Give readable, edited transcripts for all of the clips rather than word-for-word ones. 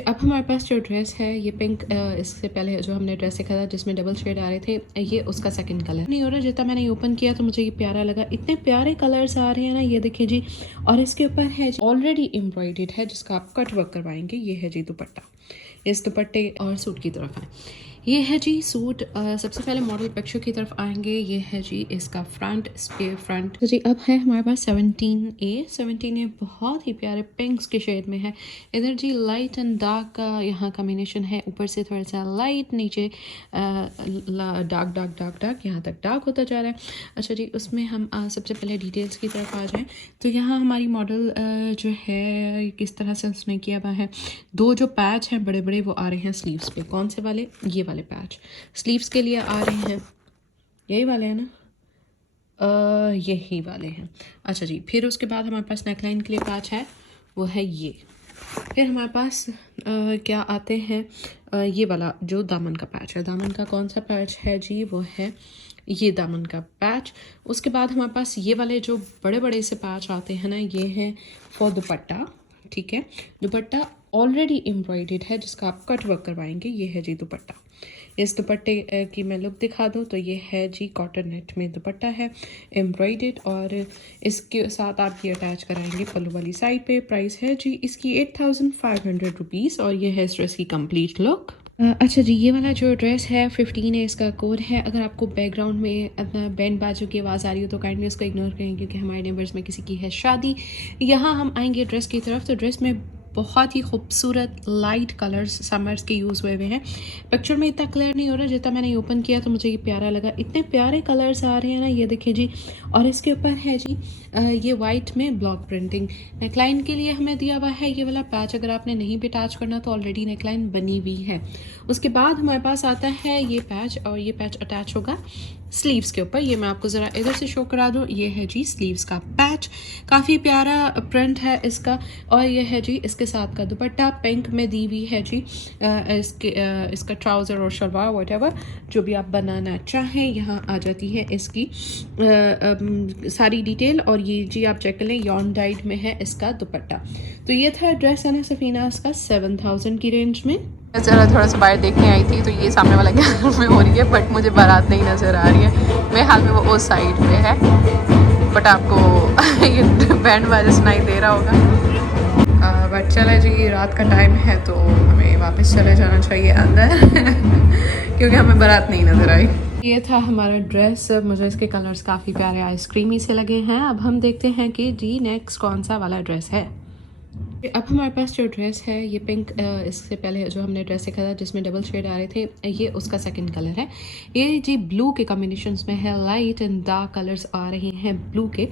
अब हमारे पास जो ड्रेस है ये पिंक, इससे पहले जो हमने ड्रेस देखा था जिसमें डबल शेड आ रहे थे, ये उसका सेकंड कलर नहीं हो रहा। जितना मैंने ओपन किया तो मुझे ये प्यारा लगा, इतने प्यारे कलर्स आ रहे हैं ना, ये देखिए जी। और इसके ऊपर है ऑलरेडी एम्ब्रॉयडर्ड है जिसका आप कट वर्क करवाएंगे। ये है जी दुपट्टा, इस दुपट्टे और सूट की तरफ है। ये है जी सूट। सबसे पहले मॉडल पिक्चर की तरफ आएंगे। ये है जी इसका फ्रंट, फ्रंट जी। अब है हमारे पास 17A बहुत ही प्यारे पिंक्स के शेड में है। इधर जी लाइट एंड डार्क का यहाँ कॉम्बिनेशन है, ऊपर से थोड़ा सा लाइट, नीचे डार्क डार्क डार्क डार्क, यहाँ तक डार्क होता जा रहा है। अच्छा जी, उसमें हम सबसे पहले डिटेल्स की तरफ आ जाएं तो यहाँ हमारी मॉडल जो है किस तरह से उसने किया हुआ है। दो जो पैच हैं बड़े बड़े वो आ रहे हैं स्लीव्स पे। कौन से वाले? ये वाले पैच स्लीव्स के लिए आ रहे हैं। यही वाले हैं ना? यही वाले हैं। अच्छा जी, फिर उसके बाद हमारे पास नेकलाइन के लिए पैच है, वो है ये। फिर हमारे पास क्या आते हैं, ये वाला जो दामन का पैच है। दामन का कौन सा पैच है जी? वो है ये दामन का पैच। उसके बाद हमारे पास ये वाले जो बड़े बड़े से पैच आते हैं ना, ये हैं फॉर दुपट्टा। ठीक है, दुपट्टा ऑलरेडी एम्ब्रॉयडर्ड है जिसका आप कट वर्क करवाएंगे। ये है जी दुपट्टा। इस दुपट्टे की मैं लुक दिखा दूँ तो ये है जी कॉटन नेट में दुपट्टा है एम्ब्रॉयडर्ड, और इसके साथ आप ये अटैच कराएंगे पल्लू वाली साइड पे। प्राइस है जी इसकी 8500 रुपीज़, और ये है इस ड्रेस की कंप्लीट लुक। अच्छा जी, ये वाला जो ड्रेस है 15 इसका कोड है। अगर आपको बैकग्राउंड में बैंड बाजू की आवाज़ आ रही हो तो काइंडली उसको इग्नोर करें, क्योंकि हमारे नेबर्स में किसी की है शादी। यहाँ हम आएंगे ड्रेस की तरफ, तो ड्रेस में बहुत ही खूबसूरत लाइट कलर्स समर्स के यूज़ हुए हुए हैं। पिक्चर में इतना क्लियर नहीं हो रहा, जितना मैंने ओपन किया तो मुझे ये प्यारा लगा, इतने प्यारे कलर्स आ रहे हैं ना, ये देखिए जी। और इसके ऊपर है जी ये वाइट में ब्लॉक प्रिंटिंग। नेकलाइन के लिए हमें दिया हुआ है ये वाला पैच। अगर आपने नहीं भी अटैच करना तो ऑलरेडी नेकलाइन बनी हुई है। उसके बाद हमारे पास आता है ये पैच, और ये पैच अटैच होगा स्लीव्स के ऊपर। ये मैं आपको ज़रा इधर से शो करा दूँ। ये है जी स्लीव्स का पैच, काफ़ी प्यारा प्रिंट है इसका। और ये है जी इसके साथ का दुपट्टा, पिंक में दी हुई है जी। इसका ट्राउज़र और शलवार वटेवर जो भी आप बनाना चाहें, यहाँ आ जाती है इसकी सारी डिटेल। और ये जी आप चेक कर लें, यॉन डाइड में है इसका दुपट्टा। तो ये था ड्रेस है ना सफ़ीना, इसका 7000 की रेंज में। ज़रा थोड़ा सा बाहर देखने आई थी तो ये सामने वाला घर में हो रही है, बट मुझे बारात नहीं नज़र आ रही है। मेरे हाल में वो उस साइड पे है, बट आपको ये बैंड बाजा सुनाई दे रहा होगा। बट चले जी, रात का टाइम है तो हमें वापस चले जाना चाहिए अंदर क्योंकि हमें बारात नहीं नज़र आई। ये था हमारा ड्रेस। मुझे इसके कलर्स काफ़ी प्यारे आइसक्रीमी से लगे हैं। अब हम देखते हैं कि जी नेक्स्ट कौन सा वाला ड्रेस है। अब हमारे पास जो ड्रेस है ये पिंक, इससे पहले जो हमने ड्रेस देखा था जिसमें डबल शेड आ रहे थे, ये उसका सेकंड कलर है। ये जी ब्लू के कॉम्बिनेशंस में है, लाइट एंड डार्क कलर्स आ रहे हैं ब्लू के।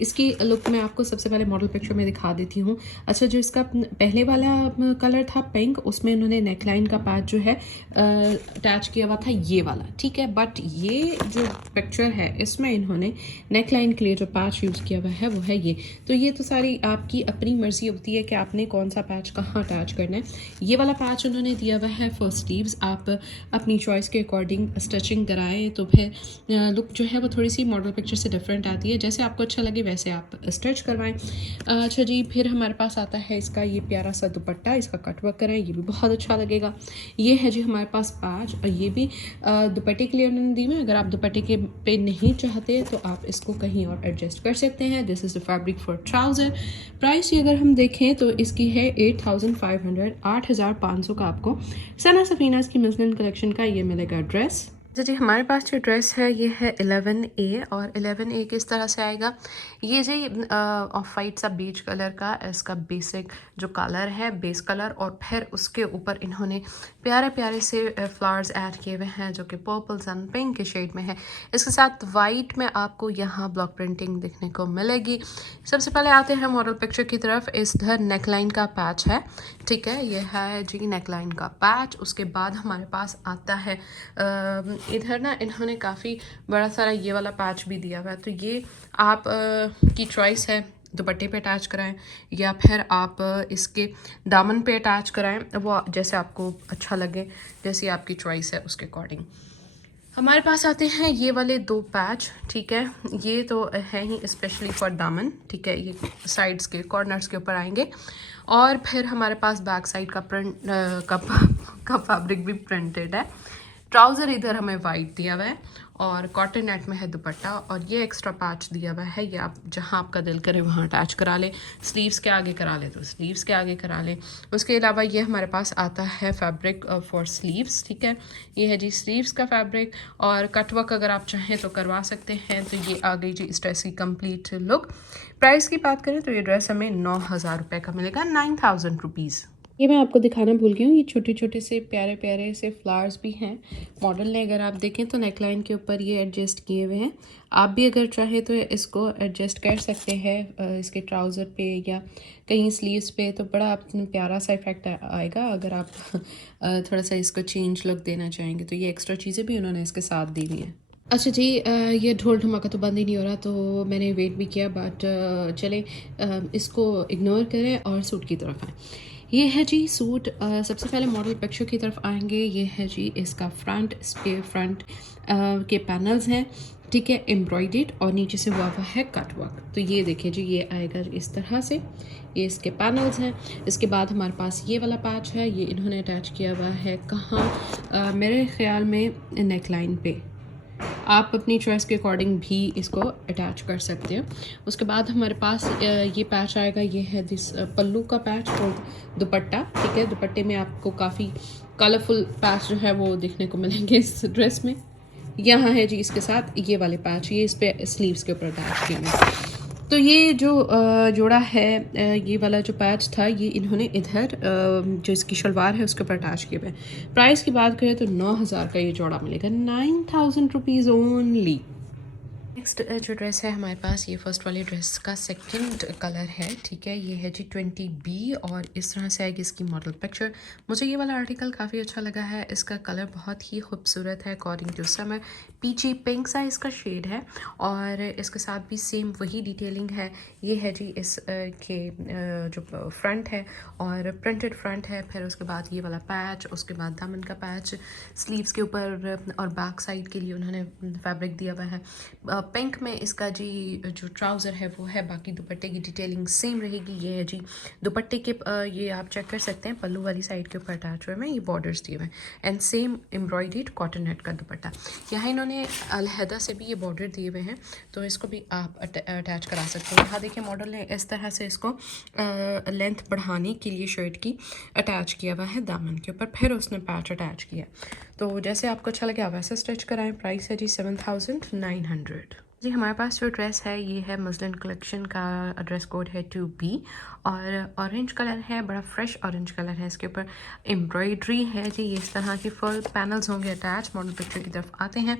इसकी लुक मैं आपको सबसे पहले मॉडल पिक्चर में दिखा देती हूँ। अच्छा, जो इसका पहले वाला कलर था पिंक, उसमें उन्होंने नेकलाइन का पैच जो है अटैच किया हुआ था ये वाला, ठीक है। बट ये जो पिक्चर है इसमें इन्होंने नेकलाइन के लिए जो पैच यूज़ किया हुआ है वो है ये। तो ये तो सारी आपकी अपनी मर्जी होती है कि आपने कौन सा पैच कहाँ अटैच करना है। ये वाला पैच उन्होंने दिया हुआ है फॉर स्लीव्स। आप अपनी चॉइस के अकॉर्डिंग स्टिचिंग कराएं तो फिर लुक जो है वो थोड़ी सी मॉडल पिक्चर से डिफरेंट आती है। जैसे आपको अच्छा लगे वैसे आप स्टिच करवाएं। अच्छा जी, फिर हमारे पास आता है इसका ये प्यारा सा दुपट्टा, इसका कट वर्क कराएं, ये भी बहुत अच्छा लगेगा। ये है जी हमारे पास पैच, और ये भी दुपट्टे के लिए उन्होंने दी में। अगर आप दुपट्टे के पे नहीं चाहते तो आप इसको कहीं और एडजस्ट कर सकते हैं। This is the fabric for trouser. Price अगर हम देखें तो इसकी है 8500, 8500 का आपको सना सफीनास की मसलिन कलेक्शन का ये मिलेगा ड्रेस। जी, हमारे पास जो ड्रेस है ये है 11A, और 11A किस तरह से आएगा, ये जी ऑफ वाइट सा बीच कलर का इसका बेसिक जो कलर है, बेस कलर, और फिर उसके ऊपर इन्होंने प्यारे प्यारे से फ्लावर्स ऐड किए हुए हैं जो कि पर्पल्स एंड पिंक के शेड में है। इसके साथ वाइट में आपको यहाँ ब्लॉक प्रिंटिंग देखने को मिलेगी। सबसे पहले आते हैं मॉडल पिक्चर की तरफ। इधर नेकलाइन का पैच है, ठीक है, ये है जी नेकलाइन का पैच। उसके बाद हमारे पास आता है इधर ना इन्होंने काफ़ी बड़ा सारा ये वाला पैच भी दिया हुआ है। तो ये आप की चॉइस है, दुपट्टे पे अटैच कराएं या फिर आप इसके दामन पे अटैच कराएं, वो जैसे आपको अच्छा लगे, जैसी आपकी चॉइस है उसके अकॉर्डिंग। हमारे पास आते हैं ये वाले दो पैच, ठीक है, ये तो है ही स्पेशली फॉर दामन, ठीक है, ये साइड्स के कॉर्नर्स के ऊपर आएंगे। और फिर हमारे पास बैक साइड का प्रिंट का फैब्रिक भी प्रिंटेड है। ट्राउज़र इधर हमें वाइट दिया हुआ है और कॉटन नेट में है दुपट्टा, और ये एक्स्ट्रा पैच दिया हुआ है, ये आप जहाँ आपका दिल करे वहाँ अटैच करा लें। स्लीव्स के आगे करा लें तो स्लीव्स के आगे करा लें। उसके अलावा ये हमारे पास आता है फैब्रिक फॉर स्लीव्स, ठीक है। ये है जी स्लीव्स का फैब्रिक, और कटवर्क अगर आप चाहें तो करवा सकते हैं। तो ये आ गई जी इस ड्रेस की कंप्लीट लुक। प्राइस की बात करें तो ये ड्रेस हमें 9,000 रुपये का मिलेगा, 9,000 रुपीज़। ये मैं आपको दिखाना भूल गई हूँ, ये छोटे छोटे से प्यारे प्यारे से फ्लावर्स भी हैं मॉडल ने। अगर आप देखें तो नेकलाइन के ऊपर ये एडजस्ट किए हुए हैं। आप भी अगर चाहे तो इसको एडजस्ट कर सकते हैं इसके ट्राउज़र पे या कहीं स्लीव्स पे, तो बड़ा प्यारा सा इफेक्ट आएगा। अगर आप थोड़ा सा इसको चेंज लुक देना चाहेंगे तो ये एक्स्ट्रा चीज़ें भी उन्होंने इसके साथ दी हुई हैं। अच्छा जी, ये ढोल धमाका तो बंद ही नहीं हो रहा, तो मैंने वेट भी किया, बट चले इसको इग्नोर करें और सूट की तरफ आएँ। ये है जी सूट। सबसे पहले मॉडल पिक्चर की तरफ आएंगे। ये है जी इसका फ्रंट, इस पे फ्रंट के पैनल्स हैं, ठीक है, एम्ब्रॉयडेड, और नीचे से हुआ है कट वर्क। तो ये देखिए जी, ये आएगा इस तरह से, ये इसके पैनल्स हैं। इसके बाद हमारे पास ये वाला पैच है, ये इन्होंने अटैच किया हुआ है कहाँ, मेरे ख्याल में नेकलाइन पे। आप अपनी चॉइस के अकॉर्डिंग भी इसको अटैच कर सकते हैं। उसके बाद हमारे पास ये पैच आएगा, ये है दिस पल्लू का पैच और दुपट्टा, ठीक है। दुपट्टे में आपको काफ़ी कलरफुल पैच जो है वो देखने को मिलेंगे इस ड्रेस में। यहाँ है जी इसके साथ ये वाले पैच, ये इस पे स्लीव्स के ऊपर अटैच किए हैं। तो ये जो जोड़ा है, ये वाला जो पैच था, ये इन्होंने इधर जो इसकी शलवार है उसके ऊपर अटैच किए हुए। प्राइस की बात करें तो 9,000 का ये जोड़ा मिलेगा, 9,000 रुपीज़ ओनली। नेक्स्ट जो ड्रेस है हमारे पास, ये फर्स्ट वाली ड्रेस का सेकंड कलर है, ठीक है। ये है जी 20B और इस तरह से आएगी इसकी मॉडल पिक्चर। मुझे ये वाला आर्टिकल काफ़ी अच्छा लगा है, इसका कलर बहुत ही खूबसूरत है according to summer. Peechi pink सा इसका शेड है और इसके साथ भी सेम वही डिटेलिंग है। ये है जी इस के जो फ्रंट है और प्रिंटेड फ्रंट है, फिर उसके बाद ये वाला पैच, उसके बाद दामन का पैच, स्लीव्स के ऊपर और बैक साइड के लिए उन्होंने फैब्रिक दिया हुआ है। पिंक में इसका जी जो ट्राउज़र है वो है, बाकी दुपट्टे की डिटेलिंग सेम रहेगी। ये है जी दुपट्टे के ये आप चेक कर सकते हैं, पल्लू वाली साइड के ऊपर अटैच हुए हैं, ये बॉर्डर्स दिए हुए हैं, and same embroidered cotton net का दुपट्टा। यहाँ इन्होंने अलहदा से भी ये बॉर्डर दिए हुए हैं, तो इसको भी आप अटैच करा सकते हैं। यहाँ देखिए मॉडल ने इस तरह से इसको लेंथ बढ़ाने के लिए शर्ट की अटैच किया हुआ है दामन के ऊपर, फिर उसने पैच अटैच किया। तो जैसे आपको अच्छा लगे आप वैसे स्टिच कराएं। प्राइस है जी 7,900। जी हमारे पास जो ड्रेस है ये है मस्लिन कलेक्शन का, ड्रेस कोड है 2B और ऑरेंज कलर है, बड़ा फ्रेश ऑरेंज कलर है। इसके ऊपर एम्ब्रॉयड्री है जी, ये इस तरह की फुल पैनल्स होंगे अटैच। मॉडल पिक्चर की तरफ आते हैं,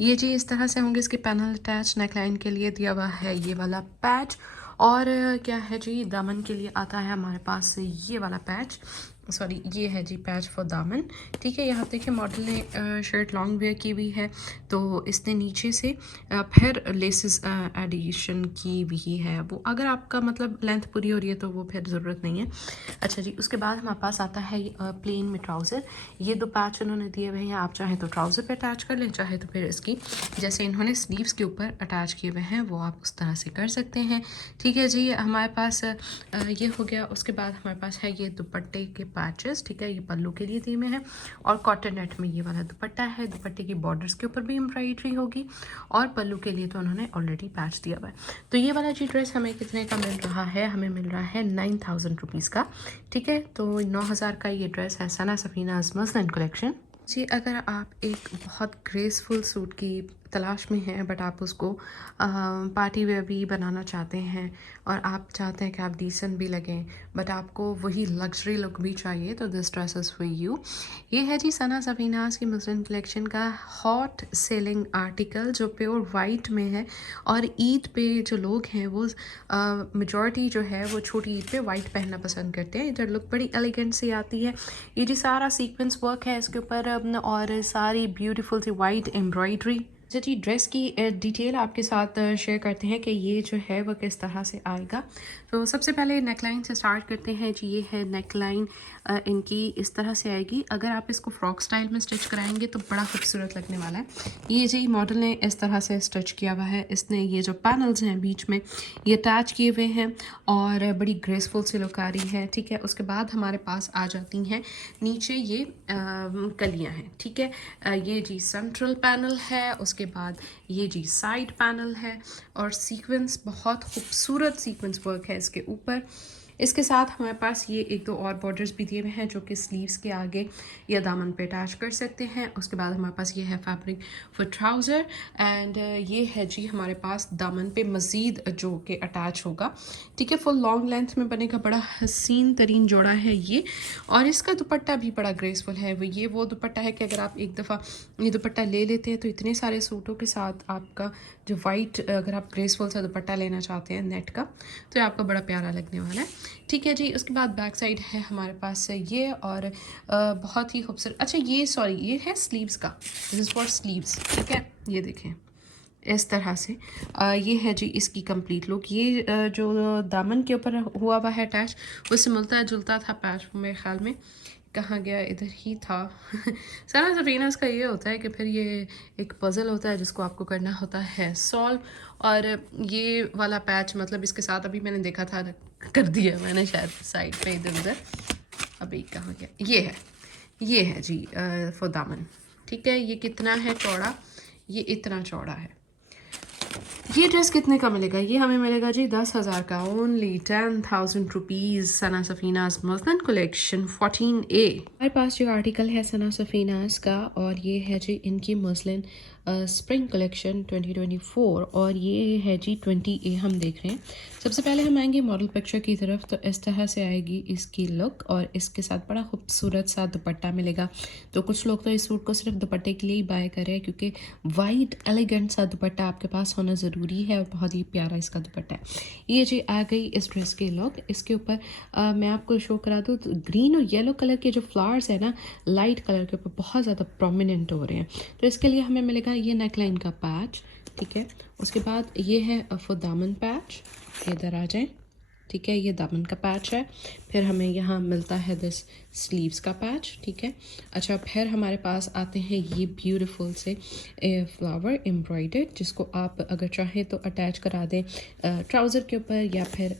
ये जी इस तरह से होंगे इसके पैनल अटैच। नेकलाइन के लिए दिया हुआ है ये वाला पैच, और क्या है जी दामन के लिए आता है हमारे पास ये वाला पैच, सॉरी ये है जी पैच फॉर दामन, ठीक है। यहाँ देखिए मॉडल ने शर्ट लॉन्ग वेयर की हुई है, तो इसने नीचे से फिर लेसेस एडिशन की हुई है। वो अगर आपका मतलब लेंथ पूरी हो रही है तो वो फिर ज़रूरत नहीं है। अच्छा जी, उसके बाद हमारे पास आता है प्लेन में ट्राउज़र। ये दो पैच उन्होंने दिए हुए हैं, आप चाहें तो ट्राउज़र पे अटैच कर लें, चाहे तो फिर इसकी जैसे इन्होंने स्लीव्स के ऊपर अटैच किए हुए हैं वो आप उस तरह से कर सकते हैं, ठीक है जी। हमारे पास ये हो गया। उसके बाद हमारे पास है ये दुपट्टे के पैचेस, ठीक है, ये पल्लू के लिए दिए हुए हैं, और कॉटन नेट में ये वाला दुपट्टा है। दुपट्टे की बॉर्डर्स के ऊपर भी एम्ब्रॉयडरी होगी, और पल्लू के लिए तो उन्होंने ऑलरेडी पैच दिया हुआ है। तो ये वाला जी ड्रेस हमें कितने का मिल रहा है, हमें मिल रहा है 9,000 रुपीज़ का, ठीक है। तो 9,000 का ये ड्रेस है सना सफीनाज़ मस्लिन कलेक्शन जी। अगर आप एक बहुत ग्रेसफुल सूट की तलाश में हैं, बट आप उसको पार्टी वेयर भी बनाना चाहते हैं, और आप चाहते हैं कि आप डिसेंट भी लगें, बट आपको वही लग्जरी लुक भी चाहिए, तो this dress is for you. ये है जी सना सफीनाज़ की मस्लिन कलेक्शन का हॉट सेलिंग आर्टिकल, जो प्योर वाइट में है, और ईद पे जो लोग हैं वो मेजॉरिटी जो है वो छोटी ईद पे वाइट पहनना पसंद करते हैं। इधर लुक बड़ी एलिगेंट सी आती है। ये जी सारा सीक्वेंस वर्क है इसके ऊपर, और सारी ब्यूटीफुल सी वाइट एम्ब्रॉयडरी, अच्छा जी, ड्रेस की डिटेल आपके साथ शेयर करते हैं कि ये जो है वो किस तरह से आएगा। तो सबसे पहले नेकलाइन से स्टार्ट करते हैं जी। ये है नेकलाइन, इनकी इस तरह से आएगी। अगर आप इसको फ्रॉक स्टाइल में स्टिच कराएंगे तो बड़ा खूबसूरत लगने वाला है। ये जी मॉडल ने इस तरह से स्टिच किया हुआ है। इसने ये जो पैनल्स हैं बीच में ये अटैच किए हुए हैं और बड़ी ग्रेसफुल सी लुक आ रही है। ठीक है, उसके बाद हमारे पास आ जाती हैं नीचे ये कलियाँ हैं। ठीक है, ये जी सेंट्रल पैनल है, उसके बाद ये जी साइड पैनल है और सीक्वेंस, बहुत खूबसूरत सीक्वेंस वर्क है इसके ऊपर। इसके साथ हमारे पास ये एक दो और बॉर्डर्स भी दिए हुए हैं जो कि स्लीव्स के आगे या दामन पे अटैच कर सकते हैं। उसके बाद हमारे पास ये है फैब्रिक फॉर ट्राउज़र एंड ये है जी हमारे पास दामन पे मज़ीद जो कि अटैच होगा। ठीक है, फुल लॉन्ग लेंथ में बनेगा, बड़ा हसीन तरीन जोड़ा है ये। और इसका दुपट्टा भी बड़ा ग्रेसफुल है। वो दुपट्टा है कि अगर आप एक दफ़ा ये दुपट्टा ले लेते हैं तो इतने सारे सूटों के साथ आपका जो वाइट, अगर आप ग्रेसफुल सा दुपट्टा लेना चाहते हैं नेट का, तो ये आपका बड़ा प्यारा लगने वाला है। ठीक है जी, उसके बाद बैक साइड है हमारे पास ये और बहुत ही खूबसूरत। अच्छा ये सॉरी, ये है स्लीव्स का, दिस इज़ फॉर स्लीव्स। ठीक है, ये देखें इस तरह से ये है जी इसकी कंप्लीट लुक। ये जो दामन के ऊपर हुआ हुआ है अटैच, उससे मिलता जुलता था पैच मेरे ख्याल में। कहाँ गया, इधर ही था। सारा सफीना इसका ये होता है कि फिर ये एक पज़ल होता है जिसको आपको करना होता है सॉल्व। और ये वाला पैच मतलब इसके साथ अभी मैंने देखा था, कर दिया मैंने शायद साइड पे इधर उधर। अभी कहाँ गया, ये है जी फॉर दामन। ठीक है, ये कितना है चौड़ा, ये इतना चौड़ा है। ये ड्रेस कितने का मिलेगा? ये हमें मिलेगा जी 10,000 का, ओनली 10,000 रुपीज़। सना सफ़ीनाज़ मसलन कलेक्शन 14A। हमारे पास जो आर्टिकल है सना सफ़ीनाज़ का, और ये है जी इनकी मसलन स्प्रिंग कलेक्शन 2024 और ये है जी 20A हम देख रहे हैं। सबसे पहले हम आएंगे मॉडल पिक्चर की तरफ। तो इस तरह से आएगी इसकी लुक और इसके साथ बड़ा खूबसूरत सा दुपट्टा मिलेगा। तो कुछ लोग तो इस सूट को सिर्फ दुपट्टे के लिए ही बाय कर रहे हैं क्योंकि वाइट एलिगेंट सा दुपट्टा आपके पास होना ज़रूरी है और बहुत ही प्यारा इसका दुपट्टा है। ये जी आ गई इस ड्रेस की लुक। इसके ऊपर मैं आपको शो करा दूँ तो ग्रीन और येलो कलर के जो फ्लावर्स है ना, लाइट कलर के ऊपर बहुत ज़्यादा प्रोमिनेंट हो रहे हैं। तो इसके लिए हमें मिलेगा ये नेकलाइन का पैच। ठीक है, उसके बाद ये है फॉर दामन पैच, इधर आ जाएं। ठीक है, ये दामन का पैच है। फिर हमें यहाँ मिलता है दिस स्लीव्स का पैच। ठीक है, अच्छा फिर हमारे पास आते हैं ये ब्यूटीफुल से फ्लावर एम्ब्रॉयडर्ड, जिसको आप अगर चाहें तो अटैच करा दें ट्राउज़र के ऊपर या फिर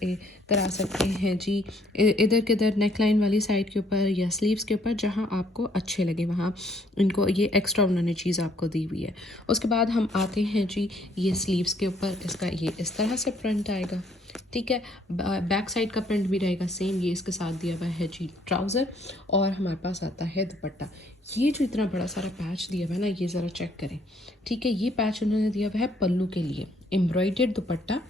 करा सकते हैं जी इधर किधर नेकलाइन वाली साइड के ऊपर या स्लीव्स के ऊपर, जहाँ आपको अच्छे लगे वहाँ इनको ये एक्स्ट्रा उन्होंने चीज़ आपको दी हुई है। उसके बाद हम आते हैं जी ये स्लीव्स के ऊपर, इसका ये इस तरह से प्रिंट आएगा। ठीक है, बैक साइड का प्रिंट भी रहेगा सेम, ये इसके साथ दिया हुआ है जी ट्राउज़र। और हमारे पास आता है दुपट्टा। ये जो इतना बड़ा सारा पैच दिया हुआ है ना, ये ज़रा चेक करें। ठीक है, ये पैच उन्होंने दिया हुआ है पल्लू के लिए, एम्ब्रॉयडर्ड दुपट्टा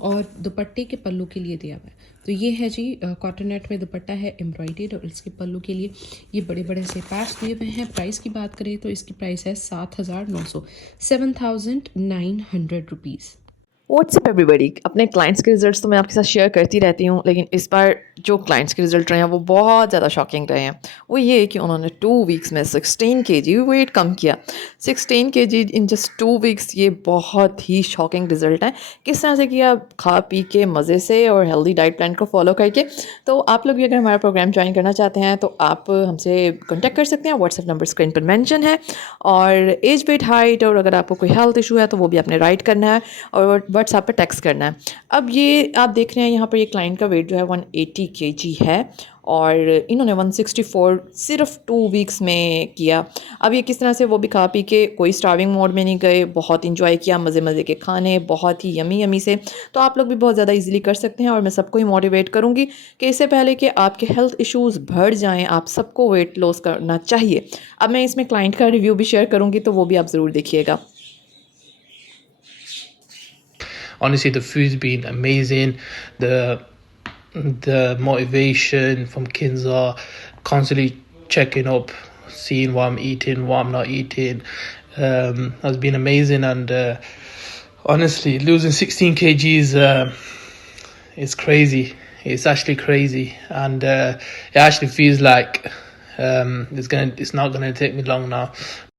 और दुपट्टे के पल्लू के लिए दिया हुआ है। तो ये है जी कॉटन नेट में दुपट्टा है एम्ब्रॉयडर्ड और इसके पल्लू के लिए ये बड़े बड़े से पैच दिए हुए हैं। प्राइस की बात करें तो इसकी प्राइस है 7,900, 7,900 रुपीज़। WhatsApp everybody. अपने क्लाइंट्स के रिजल्ट्स तो मैं आपके साथ शेयर करती रहती हूँ, लेकिन इस बार जो क्लाइंट्स के रिजल्ट रहे हैं वो बहुत ज़्यादा शॉकिंग रहे हैं। वो ये कि उन्होंने 2 वीक्स में 16 kg वेट कम किया। 16 kg इन जस्ट 2 वीक्स, ये बहुत ही शॉकिंग रिजल्ट है। किस तरह से किया? खा पी के मज़े से और हेल्दी डाइट प्लान को फॉलो करके। तो आप लोग भी अगर हमारा प्रोग्राम ज्वाइन करना चाहते हैं तो आप हमसे कॉन्टैक्ट कर सकते हैं। व्हाट्सअप नंबर स्क्रीन पर मेंशन है। और एज, वेट, हाइट और अगर आपको कोई हेल्थ इशू है तो वो भी आपने राइट करना है और व्हाट्सएप पे टेक्स्ट करना है। अब ये आप देख रहे हैं यहाँ पर ये क्लाइंट का वेट जो है 180 kg है और इन्होंने 164 सिर्फ 2 वीक्स में किया। अब ये किस तरह से, वो भी खा पी के, कोई स्टार्विंग मोड में नहीं गए, बहुत इंजॉय किया, मज़े मज़े के खाने, बहुत ही यमी यमी से। तो आप लोग भी बहुत ज़्यादा इजीली कर सकते हैं और मैं सबको ही मोटिवेट करूँगी कि इससे पहले कि आपके हेल्थ इश्यूज़ बढ़ जाएँ, आप सबको वेट लॉस करना चाहिए। अब मैं इसमें क्लाइंट का रिव्यू भी शेयर करूँगी, तो वो भी आप ज़रूर देखिएगा। Honestly, the food's been amazing. The motivation from Kinza, constantly checking up, seeing what I'm eating, what I'm not eating, has been amazing. And honestly, losing 16 kgs is crazy. It's actually crazy, and it actually feels like it's not gonna take me long now.